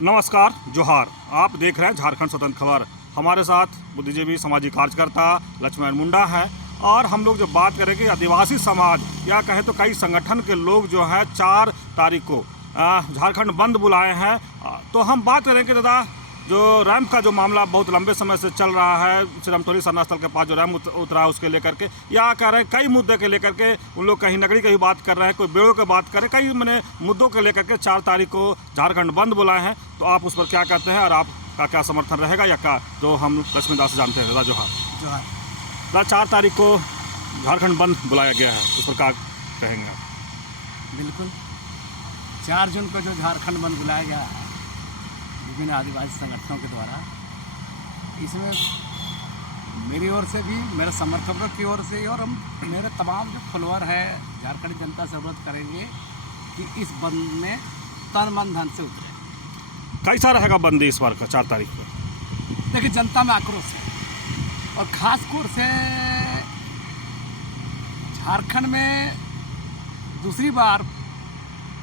नमस्कार, जोहार। आप देख रहे हैं झारखंड स्वतंत्र खबर। हमारे साथ बुद्धिजीवी सामाजिक कार्यकर्ता लक्ष्मण मुंडा है और हम लोग जो बात करेंगे आदिवासी समाज या कहें तो कई संगठन के लोग जो है 4 तारीख को झारखंड बंद बुलाए हैं। तो हम बात करेंगे दादा, जो रैंप का जो मामला बहुत लंबे समय से चल रहा है, सिरमटोली सरना स्थल के पास जो रैंप उतरा है उसके लेकर के, या कह रहे हैं कई मुद्दे के लेकर के उन लोग कहीं नगरी की भी बात कर रहे हैं, कोई बेड़ों की बात कर रहे हैं, कई मैंने मुद्दों के लेकर के 4 तारीख को झारखंड बंद बुलाए हैं। तो आप उस पर क्या कहते हैं और आपका क्या समर्थन रहेगा या क्या जो हम लक्ष्मीदास जानते हैं? दादा जोहार। दादा 4 तारीख को झारखंड बंद बुलाया गया है, उस पर क्या कहेंगे आप? बिल्कुल, 4 जून को जो झारखंड बंद बुलाया गया है विभिन्न आदिवासी संगठनों के द्वारा, इसमें मेरी ओर से भी, मेरे समर्थकों की ओर से और मेरे तमाम जो फॉलोअर है झारखंड जनता से अनुरोध करेंगे कि इस बंद में तन मन धन से उतरे। कैसा रहेगा बंदी इस बार का 4 तारीख को? देखिए, जनता में आक्रोश है और खासतौर से झारखंड में दूसरी बार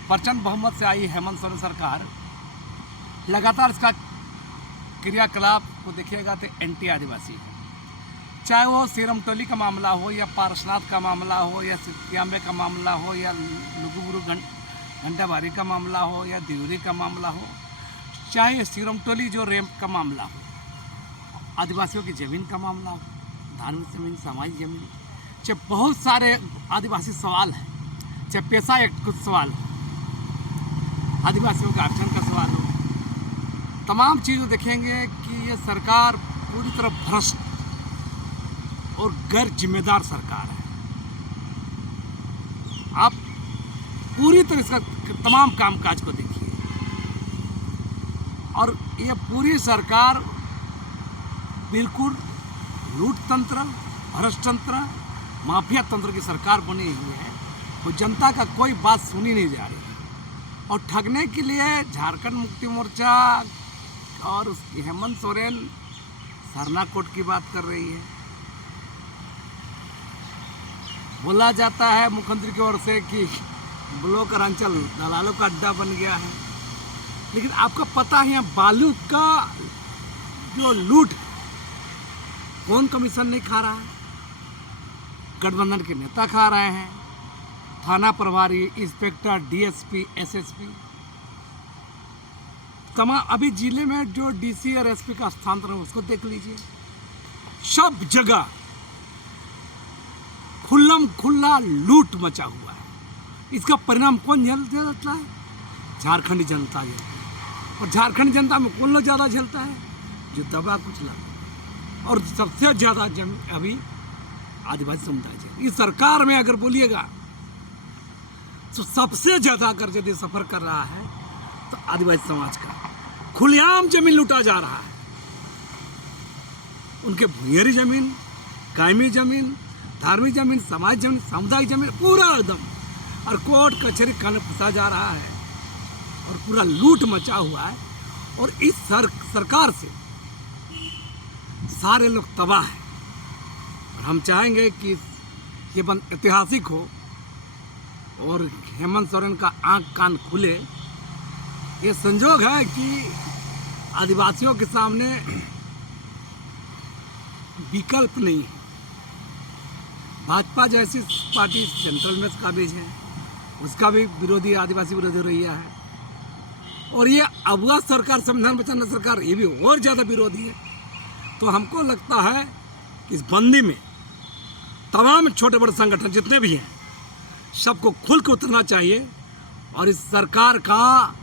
प्रचंड बहुमत से आई हेमंत सोरेन सरकार, लगातार इसका क्रियाकलाप को देखिएगा तो एंटी आदिवासी है। चाहे वो सिरमटोली का मामला हो या पारसनाथ का मामला हो या सितियाम्बे का मामला हो या लुगुबुरु घंटाबारी का मामला हो या दिवरी का मामला हो, चाहे सिरमटोली जो रैंप का मामला हो, आदिवासियों की ज़मीन का मामला हो, धार्मिक ज़मीन, सामाजिक ज़मीन, चाहे बहुत सारे आदिवासी सवाल हैं, चाहे पेशा एक्ट कुछ सवाल हो, आदिवासियों के आरक्षण का सवाल हो, तमाम चीज़ें देखेंगे कि ये सरकार पूरी तरह भ्रष्ट और गैर जिम्मेदार सरकार है। आप पूरी तरह इसका तमाम कामकाज को देखिए और ये पूरी सरकार बिल्कुल लूट तंत्र, भ्रष्ट तंत्र, माफिया तंत्र की सरकार बनी हुई है। वो जनता का कोई बात सुनी नहीं जा रही है और ठगने के लिए झारखंड मुक्ति मोर्चा और हेमंत सोरेन सरना कोट की बात कर रही है। बोला जाता है मुख्यमंत्री की ओर से कि ब्लॉक अंचल दलालों का अड्डा बन गया है, लेकिन आपको पता है बालू का जो लूट कौन कमीशन नहीं खा रहा है? गठबंधन के नेता खा रहे हैं, थाना प्रभारी, इंस्पेक्टर, डीएसपी, एसएसपी, तमाम। अभी जिले में जो डीसी और एसपी का स्थानांतरण है उसको देख लीजिए, सब जगह खुल्लम खुल्ला लूट मचा हुआ है। इसका परिणाम कौन झेलता है? झारखंडी जनता झेलती है। और झारखंड जनता में कौन लोग ज़्यादा झेलता है? जो दबा कुचला, और सबसे ज़्यादा अभी आदिवासी समुदाय है। इस सरकार में अगर बोलिएगा तो सबसे ज़्यादा अगर यदि सफ़र कर रहा है तो आदिवासी समाज का खुलेआम जमीन लूटा जा रहा है। उनके भूमियारी जमीन, कायमी जमीन, धार्मिक जमीन, समाज जमीन, सामुदायिक जमीन, पूरा एकदम, और कोर्ट कचहरी कान फंसा जा रहा है और पूरा लूट मचा हुआ है। और इस सरकार से सारे लोग तबाह हैं और हम चाहेंगे कि ये बंद ऐतिहासिक हो और हेमंत सोरेन का आंख कान खुले। ये संजोग है कि आदिवासियों के सामने विकल्प नहीं है। भाजपा जैसी पार्टी सेंट्रल में काबिज है, उसका भी विरोधी, आदिवासी विरोधी रैया है, और ये अगुआ सरकार, संविधान बचाना सरकार, ये भी और ज़्यादा विरोधी है। तो हमको लगता है कि इस बंदी में तमाम छोटे बड़े संगठन जितने भी हैं सबको खुल के उतरना चाहिए और इस सरकार का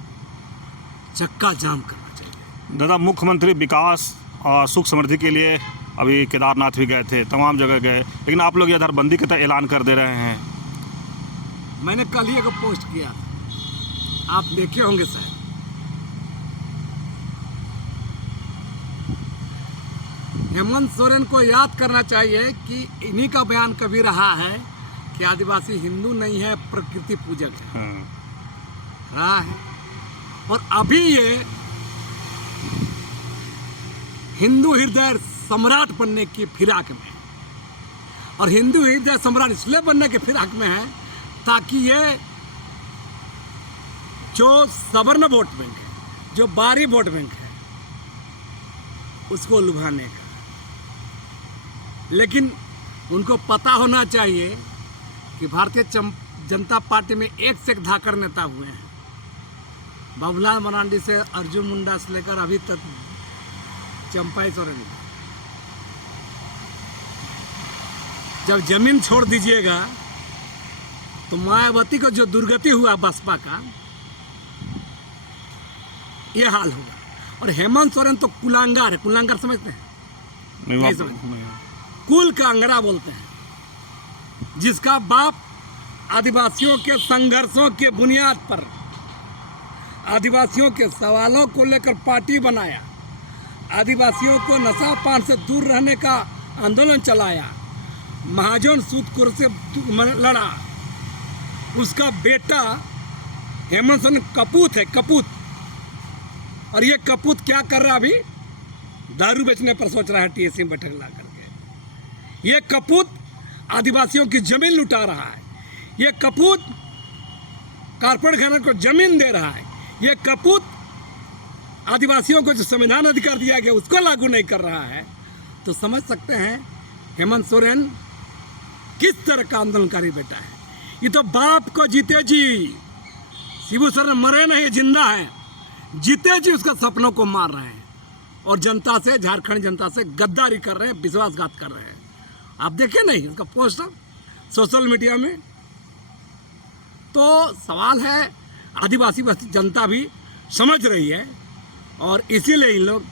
चक्का जाम करना चाहिए। दादा, मुख्यमंत्री विकास और सुख समृद्धि के लिए अभी केदारनाथ भी गए थे, तमाम जगह गए, लेकिन आप लोग इधर बंदी का ऐलान कर दे रहे हैं। मैंने कल ही एक पोस्ट किया, आप देखे होंगे शायद। हेमंत सोरेन को याद करना चाहिए कि इन्हीं का बयान कभी रहा है कि आदिवासी हिंदू नहीं है, प्रकृति पूजक है। रहा है। और अभी ये हिंदू हृदय सम्राट बनने की फिराक में है, और हिंदू हृदय सम्राट इसलिए बनने के फिराक में है ताकि ये जो सवर्ण वोट बैंक है, जो बाहरी वोट बैंक है उसको लुभाने का। लेकिन उनको पता होना चाहिए कि भारतीय जनता पार्टी में एक से एक धाकड़ नेता हुए हैं। बाबूलाल मरांडी से अर्जुन मुंडा से लेकर अभी तक चंपाई सोरेन। जब जमीन छोड़ दीजिएगा तो मायावती को जो दुर्गति हुआ बसपा का, ये हाल होगा। और हेमंत सोरेन तो कुलांगार है। कुलांगार समझते हैं? नहीं समझते। कुल का अंगड़ा बोलते हैं, जिसका बाप आदिवासियों के संघर्षों के बुनियाद पर आदिवासियों के सवालों को लेकर पार्टी बनाया, आदिवासियों को नशा पान से दूर रहने का आंदोलन चलाया, महाजन सूदखोर से लड़ा। उसका बेटा हेमंत सोरेन कपूत है, कपूत। और ये कपूत क्या कर रहा है अभी? दारू बेचने पर सोच रहा है टीएससी में बैठक ला करके। ये कपूत आदिवासियों की जमीन लुटा रहा है। ये कपूत कारपोरेट घराने को जमीन दे रहा है। ये कपूत आदिवासियों को जो संविधान अधिकार दिया गया उसको लागू नहीं कर रहा है। तो समझ सकते हैं हेमंत सोरेन किस तरह का आंदोलनकारी बेटा है। ये तो बाप को जीते जी, शिबू सोरेन मरे नहीं, जिंदा है, जीते जी उसका सपनों को मार रहे हैं और जनता से, झारखंड जनता से गद्दारी कर रहे हैं, विश्वासघात कर रहे हैं। आप देखे नहीं उसका पोस्टर सोशल मीडिया में? तो सवाल है, आदिवासी जनता भी समझ रही है और इसीलिए इन लोग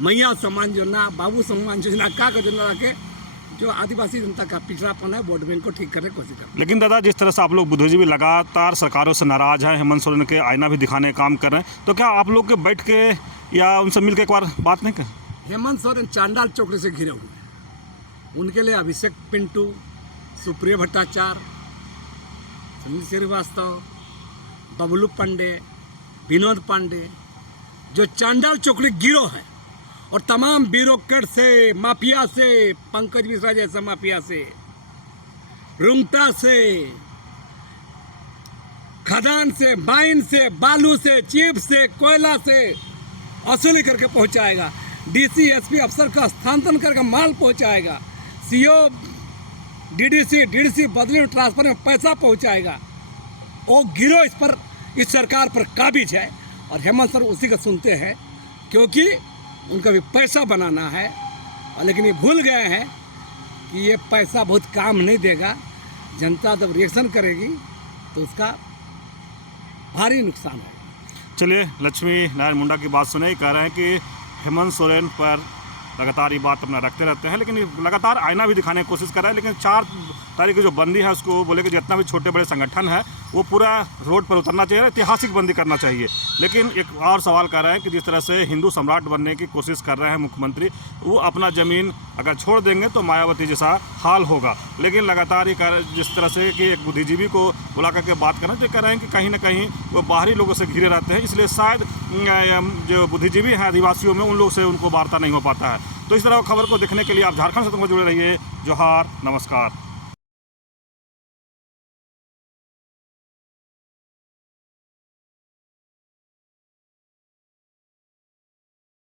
मैया सम्मान योजना, बाबू सम्मान योजना का योजना रखे, जो आदिवासी जनता का पिछड़ापन है वोट बैंक को ठीक करने की कोशिश कर। लेकिन दादा, जिस तरह से आप लोग बुद्धिजीवी लगातार सरकारों से नाराज हैं, हेमंत सोरेन के आईना भी दिखाने का काम कर रहे हैं, तो क्या आप लोग के बैठ के या उनसे मिल के एक बार बात नहीं कर? हेमंत सोरेन चांडाल चौकड़ी से घिरे हुए हैं। उनके लिए अभिषेक पिंटू, सुप्रिया भट्टाचार्य, सुनील श्रीवास्तव, बबलू पांडे, विनोद पांडे, जो चांडाल चौकड़ी गिरोह है, और तमाम ब्यूरोक्रेट से, माफिया से, पंकज मिश्रा जैसा माफिया से, रुंगटा से, खदान से, माइन से, बालू से, चिप से, कोयला से वसूली करके पहुंचाएगा। डीसी एसपी अफसर का स्थानांतरण करके माल पहुंचाएगा। सीओ डीडीसी बदली में, ट्रांसफर में पैसा पहुंचाएगा। वो गिरोह इस सरकार पर काबिज है और हेमंत सोरेन उसी का सुनते हैं, क्योंकि उनका भी पैसा बनाना है। और लेकिन ये भूल गए हैं कि ये पैसा बहुत काम नहीं देगा। जनता जब रिएक्शन करेगी तो उसका भारी नुकसान है। चलिए, लक्ष्मी नारायण मुंडा की बात सुने, कह रहे हैं कि हेमंत सोरेन पर लगातार ये बात अपना रखते रहते हैं, लेकिन लगातार आईना भी दिखाने की कोशिश कर रहे हैं। लेकिन 4 तारीख की जो बंदी है उसको बोले कि जितना भी छोटे बड़े संगठन है वो पूरा रोड पर उतरना चाहिए, ऐतिहासिक बंदी करना चाहिए। लेकिन एक और सवाल कर रहे हैं कि जिस तरह से हिंदू सम्राट बनने की कोशिश कर रहे हैं मुख्यमंत्री, वो अपना ज़मीन अगर छोड़ देंगे तो मायावती जैसा हाल होगा। लेकिन लगातार ये जिस तरह से कि एक बुद्धिजीवी को बुला करके बात करना, जो कह रहे हैं कि कहीं ना कहीं वो बाहरी लोगों से घिरे रहते हैं, इसलिए शायद जो बुद्धिजीवी हैं आदिवासियों में, उन लोग से उनको वार्ता नहीं हो पाता है। तो इस तरह खबर को देखने के लिए आप झारखंड से जुड़े रहिए। जोहार, नमस्कार।